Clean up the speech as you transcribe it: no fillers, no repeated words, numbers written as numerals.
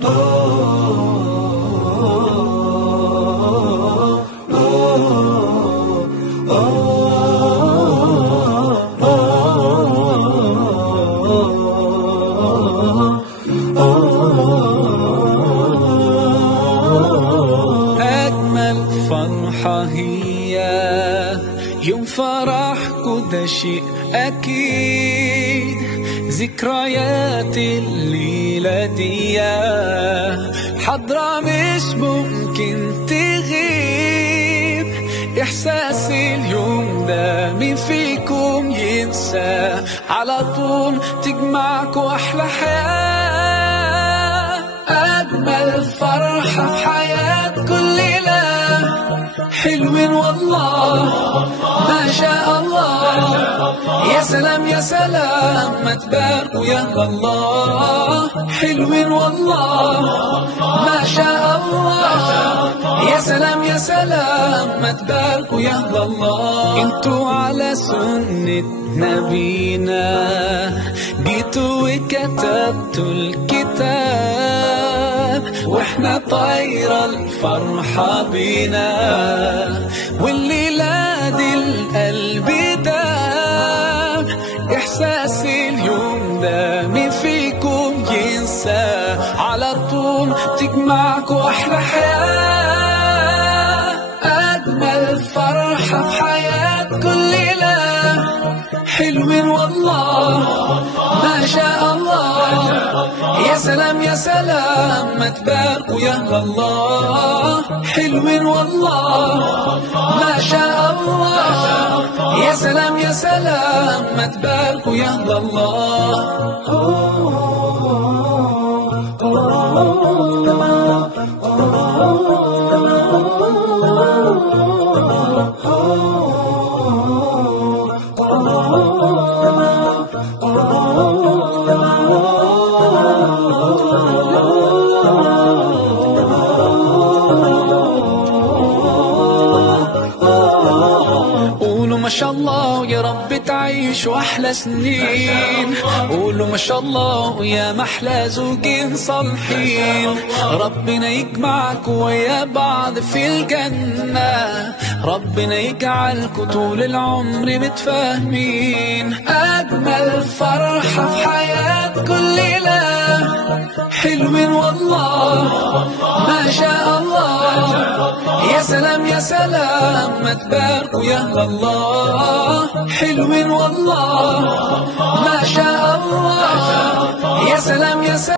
أجمل فرحة هي يوم فرحكوا، ده شيء أكيد. ذكريات الليلة دي حضرة مش ممكن تغيب. إحساس اليوم ده مين فيكم ينسى؟ على طول تجمعكوا أحلى حياة. أجمل فرحة في حياة كل ليلة، حلوين والله ما شاء الله. يا سلام يا سلام ما تباركوا يا الله. حلوين والله ما شاء الله. يا سلام يا سلام ما تباركوا يا الله. انتوا على سنة نبينا جيتوا وكتبتوا الكتاب، واحنا طايرة الفرحة بينا، والليلة دي القلب داب. إحساس اليوم ده مين فيكم ينسى؟ على طول تجمعكوا أحلى حياة. أجمل فرحة في حياة كل ليلة، حلوين والله ما شاء الله. يا سلام يا سلام ما تباركوا يا الله. حلوين والله ما شاء الله. يا سلام يا سلام ما تباركوا يا قولوا ما شاء الله يا رب تعيشوا أحلى سنين. قولوا ما شاء الله يا محلى زوجين صالحين. ربنا يجمعكوا ويا بعض في الجنة، ربنا يجعلكوا طول العمر متفاهمين. أجمل فرحة في حياة كل ليلة، حلوين والله ما شاء الله. يا سلام يا سلام ما تباركوا يا الله. حلوين والله ما شاء الله. يا سلام يا سلام.